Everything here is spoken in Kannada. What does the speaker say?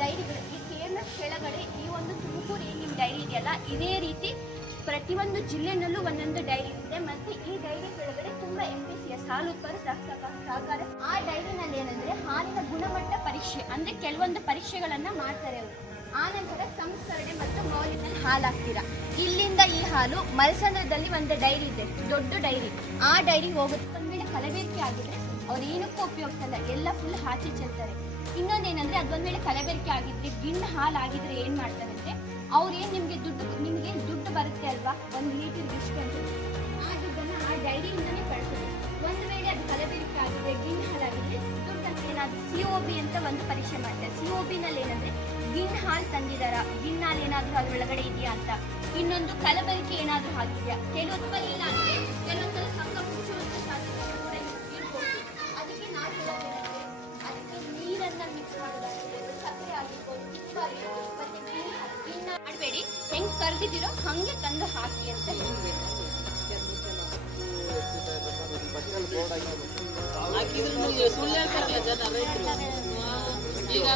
ಡೈರಿಗಳು. ಈ ಕೇರಳ ಕೆಳಗಡೆ ಈ ಒಂದು ತುಮಕೂರು ಏನ್ ನಿಮ್ ಡೈರಿ ಇದೆಯಲ್ಲ, ಇದೇ ರೀತಿ ಪ್ರತಿಯೊಂದು ಜಿಲ್ಲೆನಲ್ಲೂ ಒಂದೊಂದು ಡೈರಿ ಇದೆ. ಮತ್ತೆ ಈ ಡೈರಿ ಕೆಳಗಡೆ ತುಂಬಾ ಎಂ ಪಿ ಸಿ ಎಸ್ ಹಾಲು ಸಹಕಾರ ಆ ಡೈರಿನಲ್ಲಿ ಏನಂದ್ರೆ ಹಾಲಿನ ಗುಣಮಟ್ಟ ಪರೀಕ್ಷೆ ಅಂದ್ರೆ ಕೆಲವೊಂದು ಪರೀಕ್ಷೆಗಳನ್ನ ಮಾಡ್ತಾರೆ ಅವರು. ಆ ನಂತರ ಸಂಸ್ಕರಣೆ ಮತ್ತು ಮೌಲ್ಯದಲ್ಲಿ ಹಾಲು ಹಾಕ್ತೀರಾ ಇಲ್ಲಿಂದ ಈ ಹಾಲು ಮಲ್ಸಂದ್ರದಲ್ಲಿ ಒಂದು ಡೈರಿ ಇದೆ, ದೊಡ್ಡ ಡೈರಿ. ಆ ಡೈರಿ ಹೋಗುತ್ತೆ. ಒಂದ್ ವೇಳೆ ಕಲಬೇರಿಕೆ ಆಗಿದ್ರೆ ಅವ್ರು ಏನಕ್ಕೂ ಉಪಯೋಗಿಸಲ್ಲ. ಎಲ್ಲ ಫುಲ್ ಹಾಚಿ ಚೆಲ್ತಾರೆ. ಇನ್ನೊಂದೇನಂದ್ರೆ ಅದೊಂದ್ ವೇಳೆ ಕಲಬೆರಕೆ ಆಗಿದ್ರೆ, ಗಿಣ್ಣು ಹಾಲು ಆಗಿದ್ರೆ ಏನ್ ಮಾಡ್ತಾರೆ ಅಂದ್ರೆ ಅವ್ರು ಏನ್ ನಿಮ್ಗೆ ದುಡ್ಡು ನಿಮ್ಗೆ ದುಡ್ಡು ಬರುತ್ತೆ ಅಲ್ವಾ? ಒಂದ್ ಲೀಟರ್ ಇಷ್ಟು ಅಂತ. ಆ ದುಡ್ಡನ್ನ ಆ ಡೈರಿಯಿಂದನೇ ಕಳ್ಸೋದು. ಒಂದ್ ವೇಳೆ ಅದು ಕಲಬೆರಕೆ ಆಗಿದೆ ಗಿಣ್ಣು ಹಾಲಾಗಿದ್ರೆ ದುಡ್ಡು ಅಂತ ಏನಾದ್ರು ಸಿ ಒ ಬಿ ಅಂತ ಒಂದು ಪರೀಕ್ಷೆ ಮಾಡ್ತಾರೆ. ಸಿ ಒ ನಲ್ಲಿ ಏನಂದ್ರೆ ಗಿಣ್ಣು ಹಾಲು ತಂದಿದಾರ ಗಿಣ್ಣು ಹಾಲು ಏನಾದ್ರೂ ಅದ್ರೊಳಗಡೆ ಇದೆಯಾ ಅಂತ. ಇನ್ನೊಂದು ಕಲಬೆರಕೆ ಏನಾದ್ರೂ ಆಗಿದೆಯಾ? ಕೆಲವೊಂದು ಇಲ್ಲ ಹೆಂಗ್ ಕರ್ದಿದ್ದೀರೋ ಹಂಗೆ ತಂದು ಹಾಕಿ ಅಂತ ರೈತರು. ಈಗ